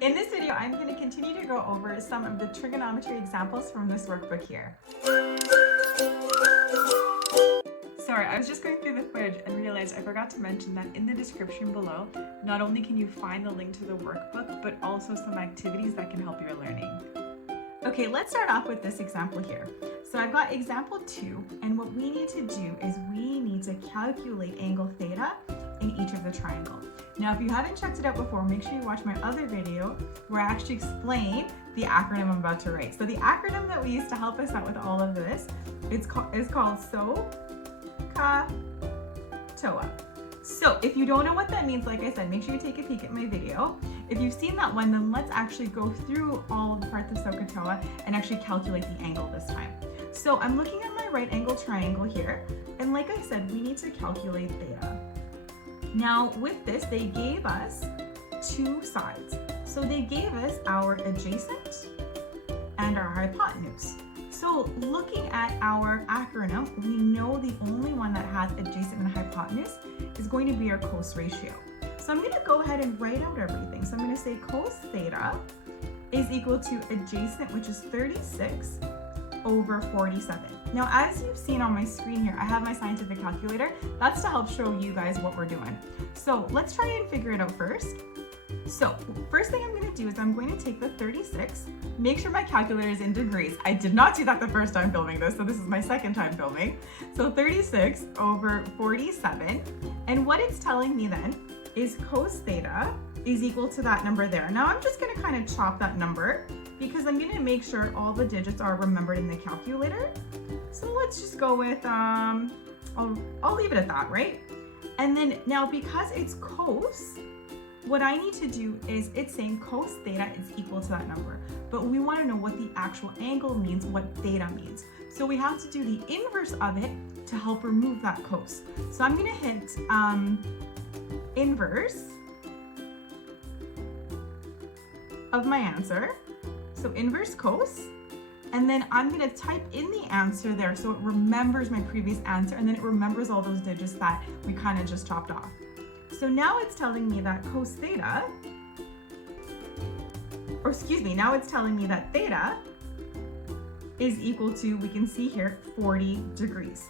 In this video, I'm going to continue to go over some of the trigonometry examples from this workbook here. Sorry, I was just going through the footage and realized I forgot to mention that in the description below, not only can you find the link to the workbook, but also some activities that can help your learning. Okay, let's start off with this example here. So I've got example 2, and what we need to do is we need to calculate angle theta in each of the triangle. Now, if you haven't checked it out before, make sure you watch my other video where I actually explain the acronym I'm about to write. So the acronym that we use to help us out with all of this is called SOH CAH TOA. So if you don't know what that means, like I said, make sure you take a peek at my video. If you've seen that one, then let's actually go through all of the parts of SOH CAH TOA and actually calculate the angle this time. So I'm looking at my right angle triangle here, and like I said, we need to calculate theta. Now with this, they gave us two sides. So they gave us our adjacent and our hypotenuse. So looking at our acronym, we know the only one that has adjacent and hypotenuse is going to be our cos ratio. So I'm going to go ahead and write out everything. So I'm going to say cos theta is equal to adjacent, which is 36 over 47. Now, as you've seen on my screen here, I have my scientific calculator. That's to help show you guys what we're doing. So let's try and figure it out first. So first thing I'm going to do is I'm going to take the 36, make sure my calculator is in degrees. I did not do that the first time filming this, so this is my second time filming. So 36 over 47, and what it's telling me then is cos theta is equal to that number there. Now I'm just going to kind of chop that number because I'm going to make sure all the digits are remembered in the calculator. So let's just go with, I'll leave it at that, right? And then now because it's cos, what I need to do is it's saying cos theta is equal to that number, but we want to know what the actual angle means, what theta means. So we have to do the inverse of it to help remove that cos. So I'm going to hit inverse of my answer. So inverse cos, and then I'm going to type in the answer there so it remembers my previous answer, and then it remembers all those digits that we kind of just chopped off. So now it's telling me that cos theta, or excuse me, now it's telling me that theta is equal to, we can see here, 40 degrees.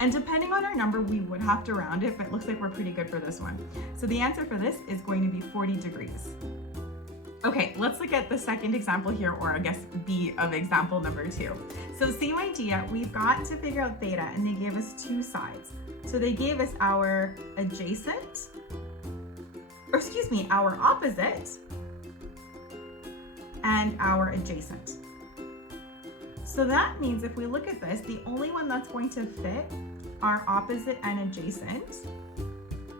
And depending on our number, we would have to round it, but it looks like we're pretty good for this one. So the answer for this is going to be 40 degrees. Okay, let's look at the second example here, or I guess B of example number 2. So same idea, we've got to figure out theta, and they gave us two sides. So they gave us our adjacent, or excuse me, our opposite and our adjacent. So that means if we look at this, the only one that's going to fit our opposite and adjacent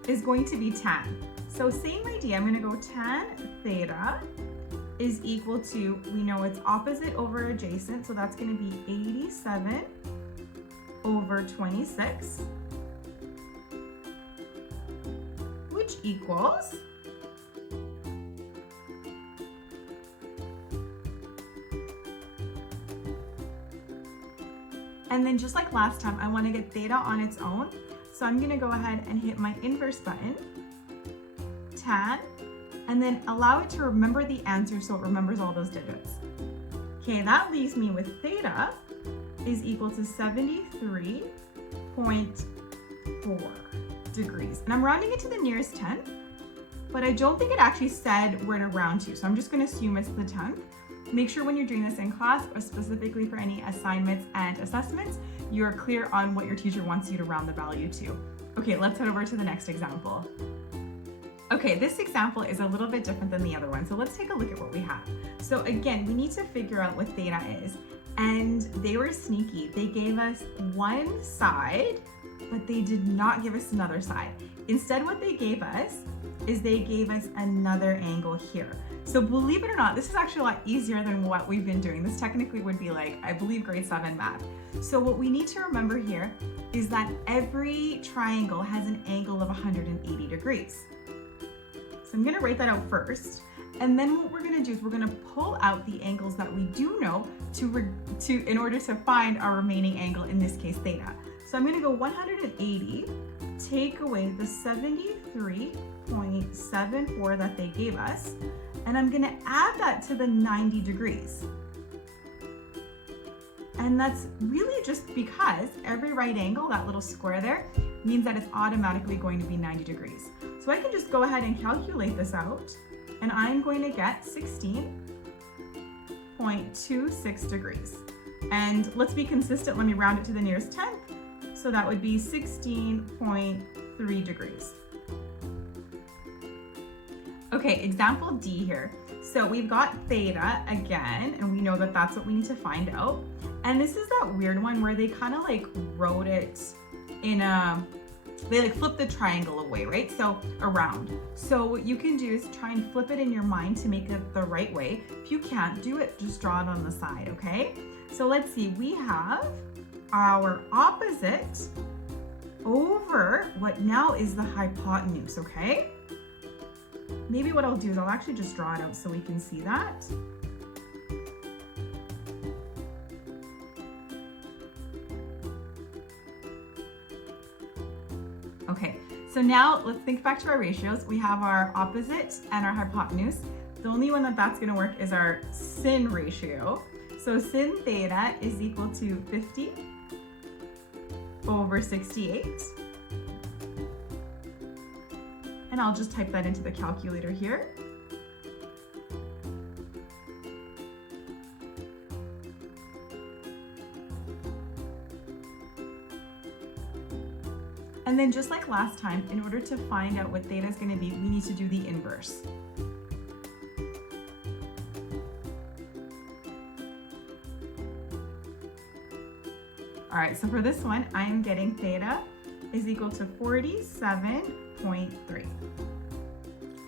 is going to be tan. So same idea, I'm going to go tan theta is equal to, we know it's opposite over adjacent, so that's going to be 87 over 26, which equals and then just like last time, I want to get theta on its own. So I'm going to go ahead and hit my inverse button, tan, and then allow it to remember the answer so it remembers all those digits. Okay, that leaves me with theta is equal to 73.4 degrees. And I'm rounding it to the nearest 10th, but I don't think it actually said where to round to. So I'm just going to assume it's the 10th. Make sure when you're doing this in class, or specifically for any assignments and assessments, you're clear on what your teacher wants you to round the value to. Okay, let's head over to the next example. Okay, this example is a little bit different than the other one, so let's take a look at what we have. So again, we need to figure out what theta is, and they were sneaky. They gave us one side, but they did not give us another side. Instead, what they gave us is they gave us another angle here. So believe it or not, this is actually a lot easier than what we've been doing. This technically would be like, I believe, grade 7 math. So what we need to remember here is that every triangle has an angle of 180 degrees. So I'm going to write that out first, and then what we're going to do is we're going to pull out the angles that we do know in order to find our remaining angle, in this case theta. So I'm going to go 180, take away the 73.74 that they gave us, and I'm gonna add that to the 90 degrees. And that's really just because every right angle, that little square there, means that it's automatically going to be 90 degrees. So I can just go ahead and calculate this out, and I'm going to get 16.26 degrees. And let's be consistent, let me round it to the nearest tenth. So that would be 16.3 degrees. Okay, example D here. So we've got theta again, and we know that that's what we need to find out. And this is that weird one where they kind of like wrote it in they like flip the triangle away, right? So around. So what you can do is try and flip it in your mind to make it the right way. If you can't do it, just draw it on the side, okay? So let's see, we have our opposite over what now is the hypotenuse, okay? Maybe what I'll do is I'll actually just draw it out so we can see that. Okay, so now let's think back to our ratios. We have our opposite and our hypotenuse. The only one that's gonna work is our sin ratio. So sin theta is equal to 50 over 68. And I'll just type that into the calculator here. And then just like last time, in order to find out what theta is going to be, we need to do the inverse. All right, so for this one, I'm getting theta is equal to 47.3.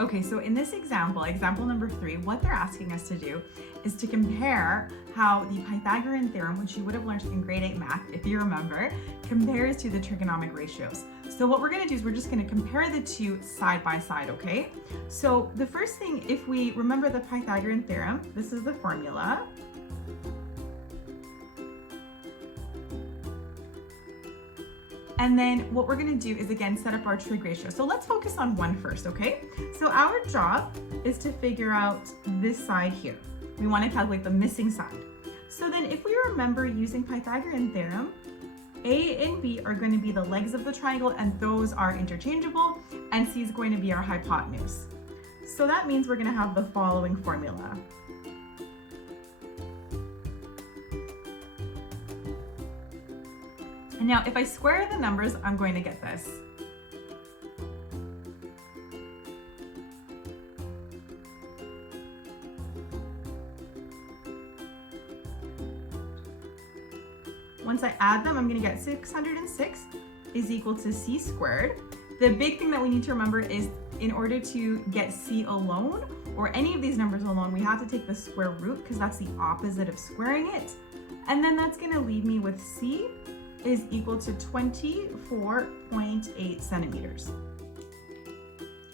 Okay, so in this example, example number 3, what they're asking us to do is to compare how the Pythagorean theorem, which you would have learned in grade 8 math, if you remember, compares to the trigonometric ratios. So what we're gonna do is we're just gonna compare the two side by side, okay? So the first thing, if we remember the Pythagorean theorem, this is the formula. And then what we're gonna do is again, set up our trig ratio. So let's focus on one first, okay? So our job is to figure out this side here. We wanna calculate the missing side. So then if we remember using Pythagorean theorem, A and B are going to be the legs of the triangle, and those are interchangeable, and C is going to be our hypotenuse. So that means we're going to have the following formula. And now if I square the numbers, I'm going to get this. Once I add them, I'm going to get 606 is equal to C squared. The big thing that we need to remember is in order to get C alone, or any of these numbers alone, we have to take the square root because that's the opposite of squaring it. And then that's going to leave me with C is equal to 24.8 centimeters.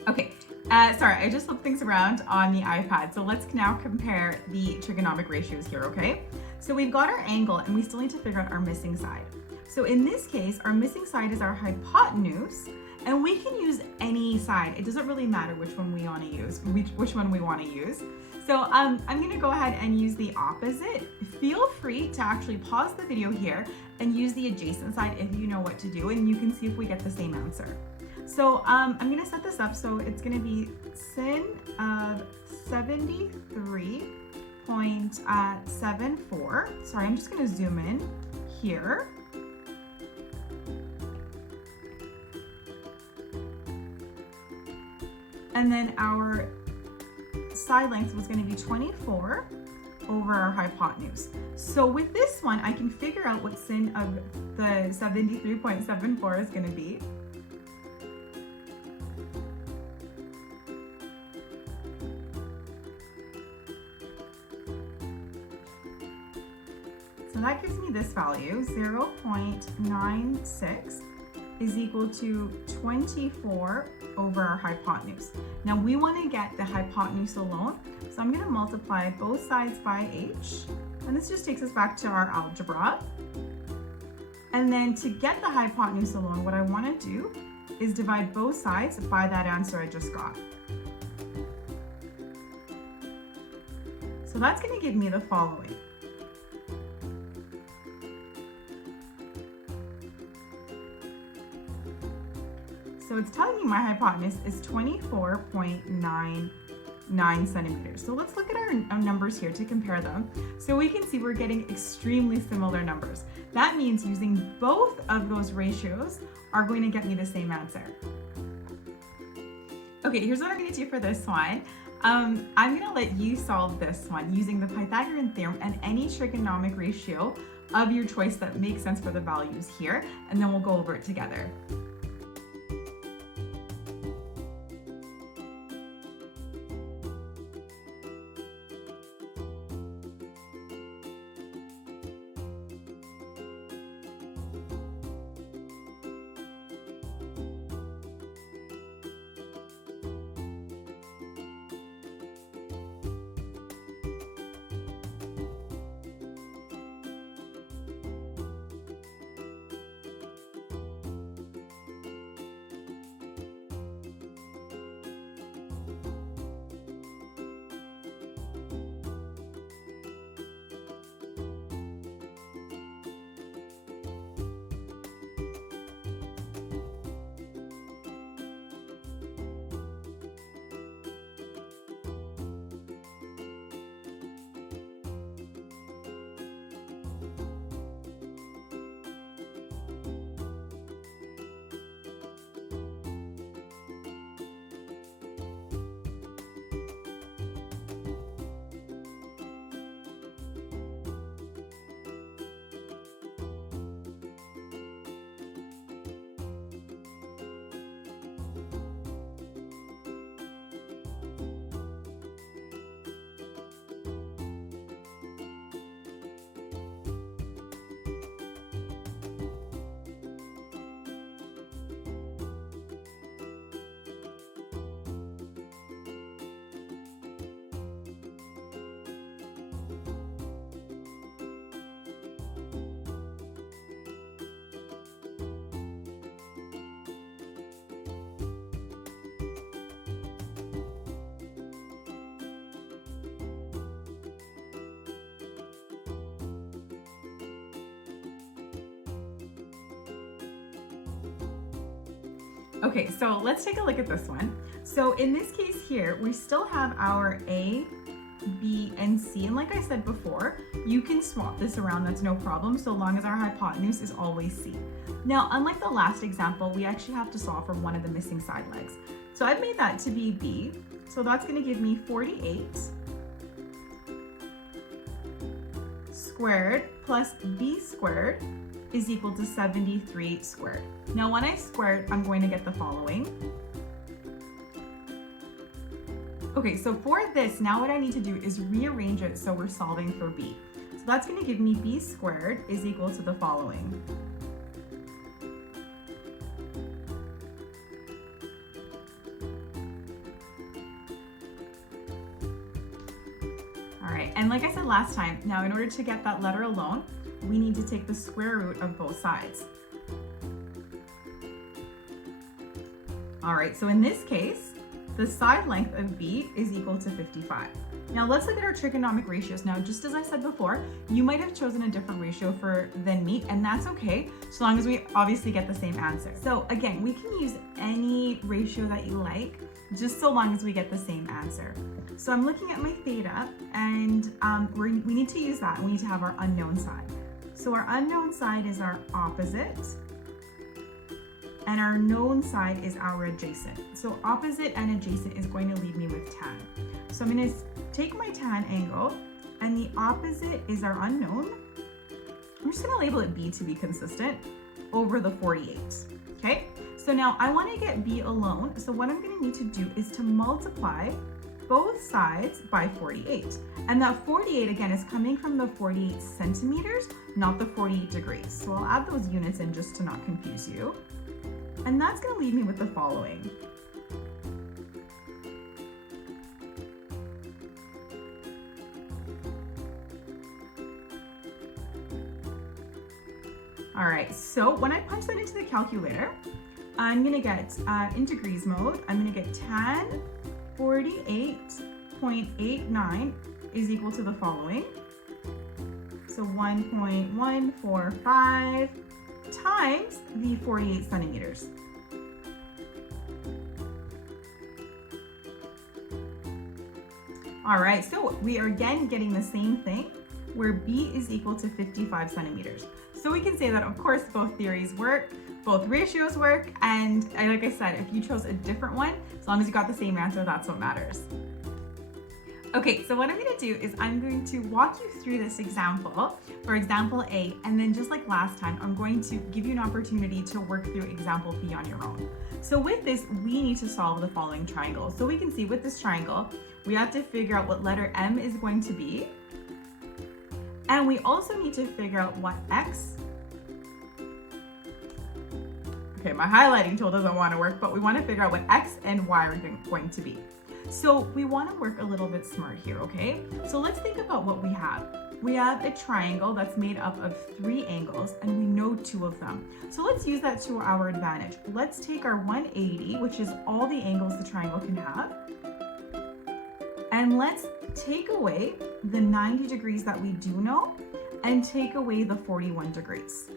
Okay, sorry, I just flipped things around on the iPad. So let's now compare the trigonometric ratios here, okay? So we've got our angle and we still need to figure out our missing side. So in this case, our missing side is our hypotenuse, and we can use any side. It doesn't really matter which one we want to use, which one we want to use. So I'm going to go ahead and use the opposite. Feel free to actually pause the video here and use the adjacent side if you know what to do, and you can see if we get the same answer. So I'm going to set this up. So it's going to be sin of 73.74. Sorry, I'm just going to zoom in here. And then our side length was going to be 24 over our hypotenuse. So with this one, I can figure out what sin of the 73.74 is going to be. So that gives me this value, 0.96 is equal to 24 over our hypotenuse. Now we want to get the hypotenuse alone, so I'm going to multiply both sides by h, and this just takes us back to our algebra. And then to get the hypotenuse alone, what I want to do is divide both sides by that answer I just got. So that's going to give me the following. So it's telling me my hypotenuse is 24.99 centimeters. So let's look at our numbers here to compare them. So we can see we're getting extremely similar numbers. That means using both of those ratios are going to get me the same answer. Okay, here's what I'm going to do for this one. I'm going to let you solve this one using the Pythagorean Theorem and any trigonometric ratio of your choice that makes sense for the values here, and then we'll go over it together. Okay, so let's take a look at this one. So in this case here, we still have our A, B, and C. And like I said before, you can swap this around, that's no problem, so long as our hypotenuse is always C. Now, unlike the last example, we actually have to solve for one of the missing side legs. So I've made that to be B. So that's gonna give me 48 squared plus B squared is equal to 73 squared. Now when I square it, I'm going to get the following. Okay, so for this, now what I need to do is rearrange it so we're solving for B. So that's going to give me B squared is equal to the following. All right, and like I said last time, now in order to get that letter alone, we need to take the square root of both sides. All right, so in this case, the side length of B is equal to 55. Now let's look at our trigonometric ratios. Now, just as I said before, you might have chosen a different ratio than me, and that's okay, so long as we obviously get the same answer. So again, we can use any ratio that you like, just so long as we get the same answer. So I'm looking at my theta, and we need to use that, and we need to have our unknown side. So our unknown side is our opposite, and our known side is our adjacent. So opposite and adjacent is going to leave me with tan. So I'm going to take my tan angle, and the opposite is our unknown. I'm just going to label it B to be consistent, over the 48, okay? So now I want to get B alone, so what I'm going to need to do is to multiply both sides by 48. And that 48, again, is coming from the 48 centimeters, not the 48 degrees. So I'll add those units in just to not confuse you. And that's going to leave me with the following. All right, so when I punch that into the calculator, I'm going to get, in degrees mode, I'm going to get tan 48.89 is equal to the following. So 1.145 times the 48 centimeters. All right, so we are again getting the same thing where B is equal to 55 centimeters. So we can say that, of course, both theories work, both ratios work, and like I said, if you chose a different one, as long as you got the same answer, that's what matters. Okay, so what I'm going to do is I'm going to walk you through this example, for example A, and then just like last time, I'm going to give you an opportunity to work through example B on your own. So with this, we need to solve the following triangle. So we can see with this triangle, we have to figure out what letter M is going to be. And we also need to figure out what X. Okay, my highlighting tool doesn't want to work, but we want to figure out what X and Y are going to be. So we want to work a little bit smart here, okay? So let's think about what we have. We have a triangle that's made up of 3 angles, and we know 2 of them. So let's use that to our advantage. Let's take our 180, which is all the angles the triangle can have, and let's take away the 90 degrees that we do know and take away the 41 degrees.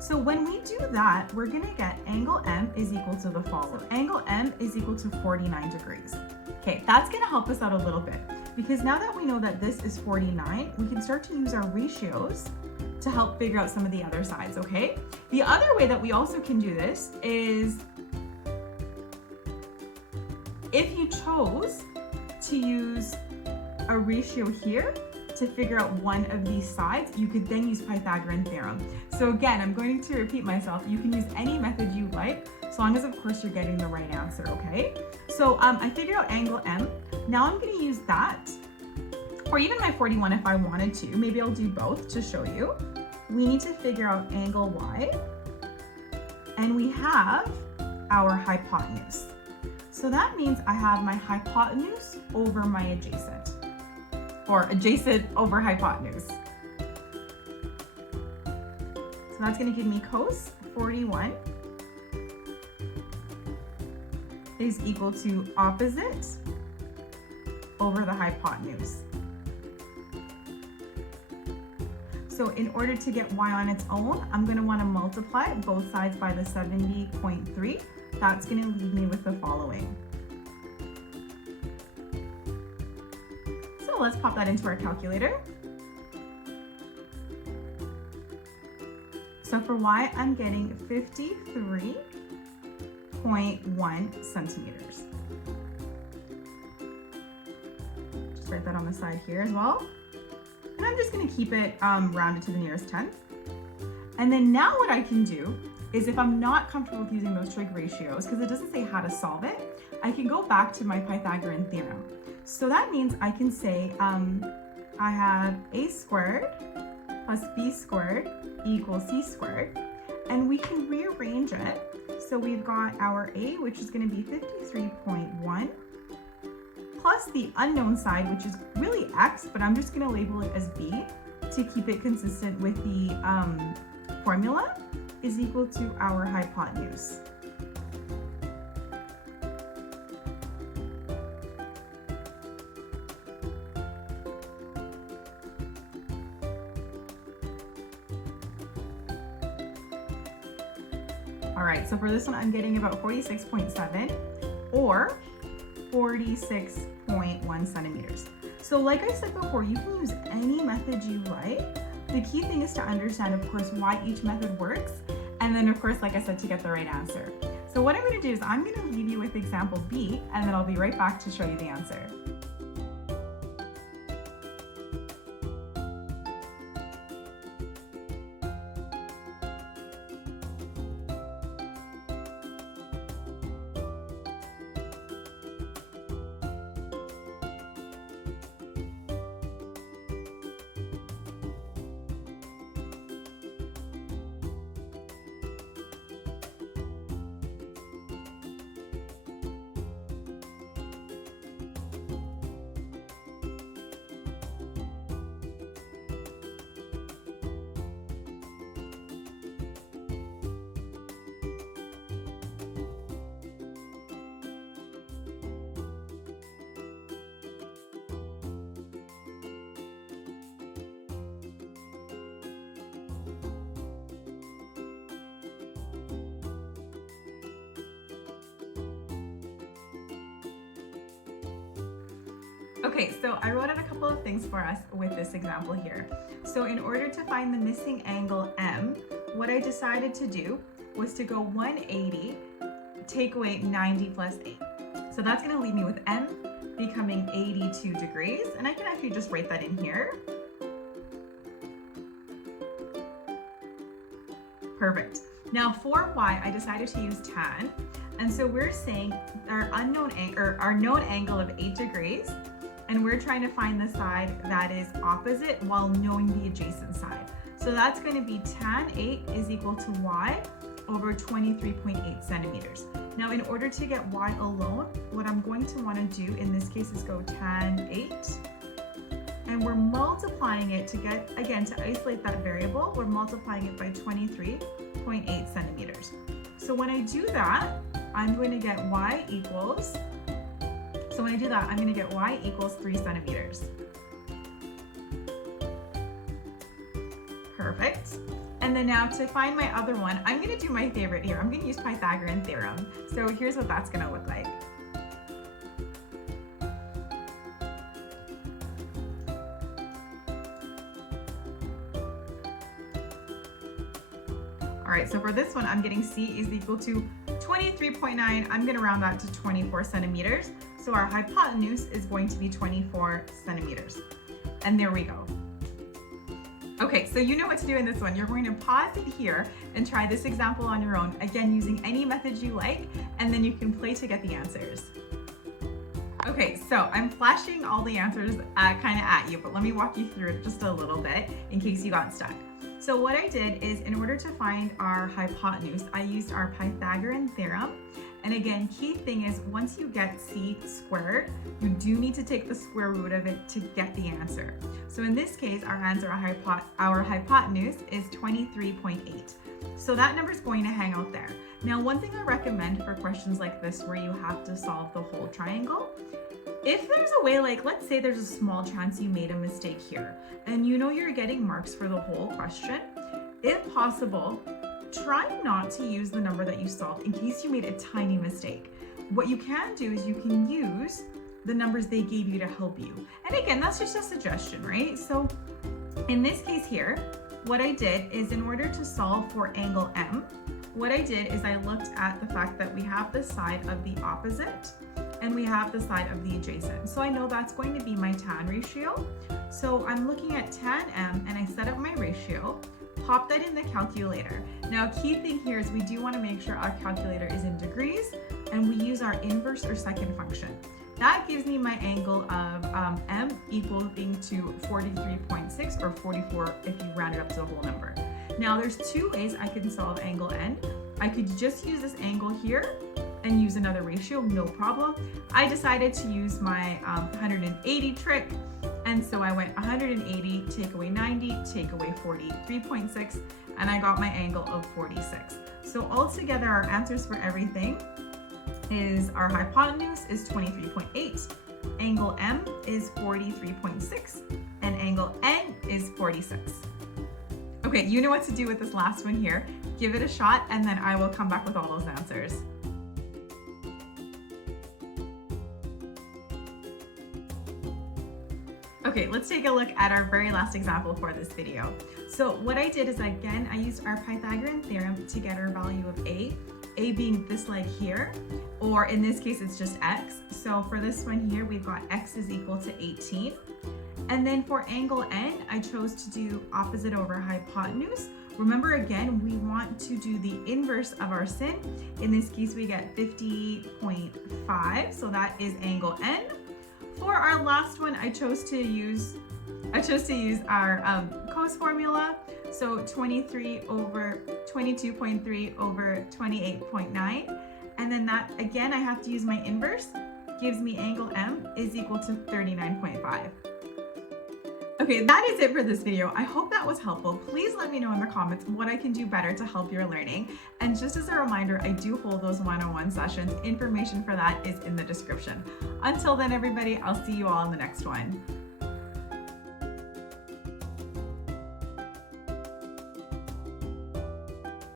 So when we do that, we're going to get angle M is equal to the following. Angle M is equal to 49 degrees. Okay, that's going to help us out a little bit because now that we know that this is 49, we can start to use our ratios to help figure out some of the other sides, okay? The other way that we also can do this is if you chose to use a ratio here to figure out one of these sides, you could then use Pythagorean Theorem. So again, I'm going to repeat myself. You can use any method you like, as long as of course you're getting the right answer, okay? So I figured out angle M. Now I'm going to use that, or even my 41 if I wanted to. Maybe I'll do both to show you. We need to figure out angle Y, and we have our hypotenuse. So that means I have my hypotenuse over my adjacent, or adjacent over hypotenuse. So that's going to give me cos 41 is equal to opposite over the hypotenuse. So in order to get y on its own, I'm going to want to multiply both sides by the 70.3. That's going to leave me with the following. So let's pop that into our calculator. So for y, I'm getting 53.1 centimeters. Just write that on the side here as well. And I'm just going to keep it rounded to the nearest tenth. And then now what I can do is, if I'm not comfortable with using those trig ratios, because it doesn't say how to solve it, I can go back to my Pythagorean theorem. So that means I can say I have a squared plus b squared equals c squared, and we can rearrange it. So we've got our a, which is going to be 53.1, plus the unknown side, which is really x, but I'm just going to label it as b to keep it consistent with the formula, is equal to our hypotenuse. All right, so for this one, I'm getting about 46.7 or 46.1 centimeters. So like I said before, you can use any method you like. The key thing is to understand, of course, why each method works, and then, of course, like I said, to get the right answer. So what I'm going to do is I'm going to leave you with example B, and then I'll be right back to show you the answer. Okay, so I wrote out a couple of things for us with this example here. So in order to find the missing angle M, what I decided to do was to go 180, take away 90 plus 8. So that's going to leave me with M becoming 82 degrees, and I can actually just write that in here. Perfect. Now for Y, I decided to use tan, and so we're saying our known angle of 8 degrees, and we're trying to find the side that is opposite while knowing the adjacent side. So that's going to be tan 8 is equal to Y over 23.8 centimeters. Now in order to get Y alone, what I'm going to want to do in this case is go tan 8, and we're multiplying it to get, again, to isolate that variable, we're multiplying it by 23.8 centimeters. So when I do that, I'm going to get Y equals, so when I do that, I'm going to get Y equals 3 centimeters. Perfect. And then now to find my other one, I'm going to do my favorite here. I'm going to use Pythagorean Theorem. So here's what that's going to look like. All right, so for this one, I'm getting C is equal to 23.9. I'm going to round that to 24 centimeters. So our hypotenuse is going to be 24 centimeters. And there we go. Okay, so you know what to do in this one. You're going to pause it here and try this example on your own, again, using any method you like, and then you can play to get the answers. Okay, so I'm flashing all the answers kind of at you, but let me walk you through it just a little bit in case you got stuck. So what I did is, in order to find our hypotenuse, I used our Pythagorean Theorem. And again, key thing is once you get C squared, you do need to take the square root of it to get the answer. So in this case, our answer, our hypotenuse is 23.8. So that number is going to hang out there. Now, one thing I recommend for questions like this where you have to solve the whole triangle, if there's a way, like let's say there's a small chance you made a mistake here and you know you're getting marks for the whole question, if possible, try not to use the number that you solved in case you made a tiny mistake. What you can do is you can use the numbers they gave you to help you. And again, that's just a suggestion, right? So in this case here, what I did is in order to solve for angle M, what I did is I looked at the fact that we have the side of the opposite and we have the side of the adjacent. So I know that's going to be my tan ratio. So I'm looking at tan M and I set up my ratio, pop that in the calculator. Now, key thing here is we do want to make sure our calculator is in degrees and we use our inverse or second function. That gives me my angle of M equaling to 43.6 or 44 if you round it up to the whole number. Now, there's two ways I can solve angle N. I could just use this angle here and use another ratio, no problem. I decided to use my 180 trick. And so I went 180, take away 90, take away 43.6, and I got my angle of 46. So altogether, our answers for everything is our hypotenuse is 23.8, angle M is 43.6, and angle N is 46. Okay, you know what to do with this last one here. Give it a shot, and then I will come back with all those answers. Okay, let's take a look at our very last example for this video. So what I did is, again, I used our Pythagorean Theorem to get our value of A being this leg here, or in this case, it's just X. So for this one here, we've got X is equal to 18. And then for angle N, I chose to do opposite over hypotenuse. Remember, again, we want to do the inverse of our sin. In this case, we get 50.5, so that is angle N. For our last one, I chose to use our cos formula. So 23 over 22.3 over 28.9. And then that, again, I have to use my inverse, gives me angle M is equal to 39.5. Okay, that is it for this video. I hope that was helpful. Please let me know in the comments what I can do better to help your learning. And just as a reminder, I do hold those one-on-one sessions. Information for that is in the description. Until then, everybody, I'll see you all in the next one.